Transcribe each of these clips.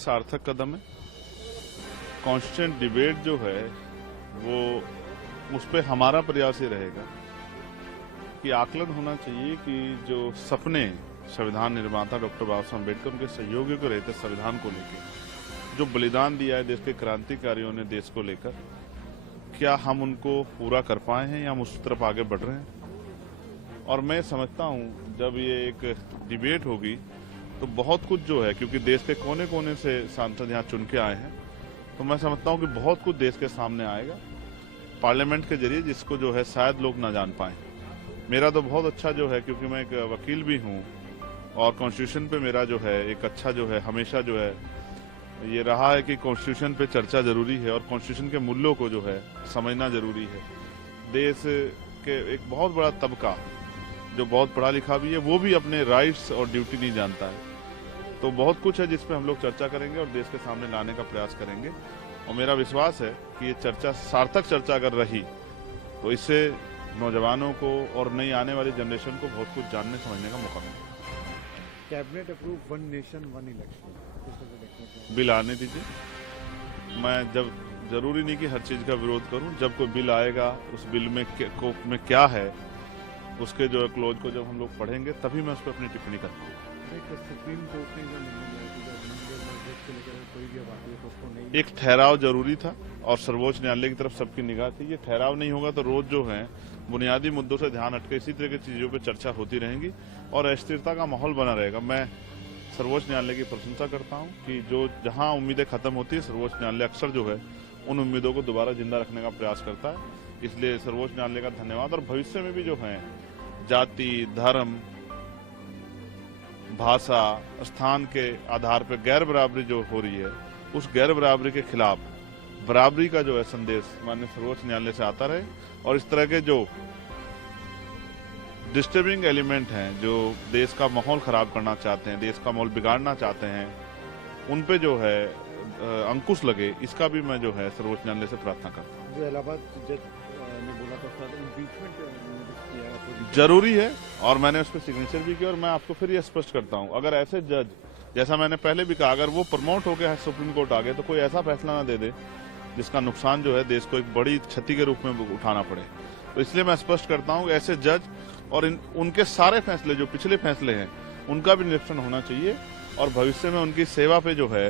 सार्थक कदम है। Constant debate जो है वो उस पर हमारा प्रयास ये रहेगा कि आकलन होना चाहिए कि जो सपने संविधान निर्माता डॉक्टर बाबा साहब अम्बेडकर उनके सहयोगियों को रहते संविधान को लेकर, जो बलिदान दिया है देश के क्रांतिकारियों ने देश को लेकर, क्या हम उनको पूरा कर पाए हैं या हम उस तरफ आगे बढ़ रहे हैं। और मैं समझता हूं जब ये एक डिबेट होगी तो बहुत कुछ जो है, क्योंकि देश के कोने कोने से सांसद यहाँ चुन के आए हैं, तो मैं समझता हूं कि बहुत कुछ देश के सामने आएगा पार्लियामेंट के जरिए, जिसको जो है शायद लोग ना जान पाए। मेरा तो बहुत अच्छा जो है, क्योंकि मैं एक वकील भी हूं और कॉन्स्टिट्यूशन पे मेरा जो है एक अच्छा जो है हमेशा जो है ये रहा है कि कॉन्स्टिट्यूशन पे चर्चा जरूरी है और कॉन्स्टिट्यूशन के मूल्यों को जो है समझना जरूरी है। देश के एक बहुत बड़ा तबका जो बहुत पढ़ा लिखा भी है, वो भी अपने राइट्स और ड्यूटी नहीं जानता है। तो बहुत कुछ है जिस पे हम लोग चर्चा करेंगे और देश के सामने लाने का प्रयास करेंगे। और मेरा विश्वास है कि ये चर्चा सार्थक चर्चा अगर रही तो इससे नौजवानों को और नई आने वाली जनरेशन को बहुत कुछ जानने समझने का मौका मिलेगा। Cabinet approve one nation one election bill आने दीजिए। मैं जब जरूरी नहीं कि हर चीज का विरोध करूं, जब कोई बिल आएगा उस बिल में क्या है उसके जो क्लोज को जब हम लोग पढ़ेंगे तभी मैं उस पर अपनी टिप्पणी करूंगा। सुप्रीम कोर्ट ने कोई भी आबादी है तो उसको नहीं, एक ठहराव जरूरी था और सर्वोच्च न्यायालय की तरफ सबकी निगाह थी। ये ठहराव नहीं होगा तो रोज जो है बुनियादी मुद्दों से ध्यान हटके इसी तरह की चीजों पर चर्चा होती रहेगी और अस्थिरता का माहौल बना रहेगा। मैं सर्वोच्च न्यायालय की प्रशंसा करता हूं कि जो जहां उम्मीदें खत्म होती है, सर्वोच्च न्यायालय अक्सर जो है उन उम्मीदों को दोबारा जिंदा रखने का प्रयास करता है। इसलिए सर्वोच्च न्यायालय का धन्यवाद। और भविष्य में भी जो है जाति, धर्म, भाषा, स्थान के आधार पर गैर बराबरी जो हो रही है, उस गैर बराबरी के खिलाफ बराबरी का जो है संदेश माननीय सर्वोच्च न्यायालय से आता रहे और इस तरह के जो डिस्टर्बिंग एलिमेंट हैं, जो देश का माहौल खराब करना चाहते हैं, देश का माहौल बिगाड़ना चाहते हैं, उन पे जो है अंकुश लगे, इसका भी मैं जो है सर्वोच्च न्यायालय से प्रार्थना करता हूँ। जो इलाहाबाद जज ने बोला था इम्पीचमेंट जरूरी है और मैंने उस पर सिग्नेचर भी किया। और मैं आपको फिर ये स्पष्ट करता हूँ, अगर ऐसे जज, जैसा मैंने पहले भी कहा, अगर वो प्रमोट हो गया सुप्रीम कोर्ट आ गए तो कोई ऐसा फैसला ना दे दे जिसका नुकसान जो है देश को एक बड़ी क्षति के रूप में उठाना पड़े। तो इसलिए मैं स्पष्ट करता हूँ ऐसे जज और उनके सारे फैसले जो पिछले फैसले हैं उनका भी निरीक्षण होना चाहिए और भविष्य में उनकी सेवा पे जो है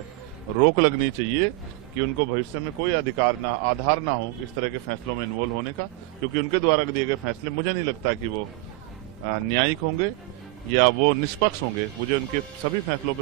रोक लगनी चाहिए कि उनको भविष्य में कोई आधार ना हो इस तरह के फैसलों में इन्वॉल्व होने का, क्योंकि उनके द्वारा दिए गए फैसले मुझे नहीं लगता कि वो न्यायिक होंगे या वो निष्पक्ष होंगे। मुझे उनके सभी फैसलों पर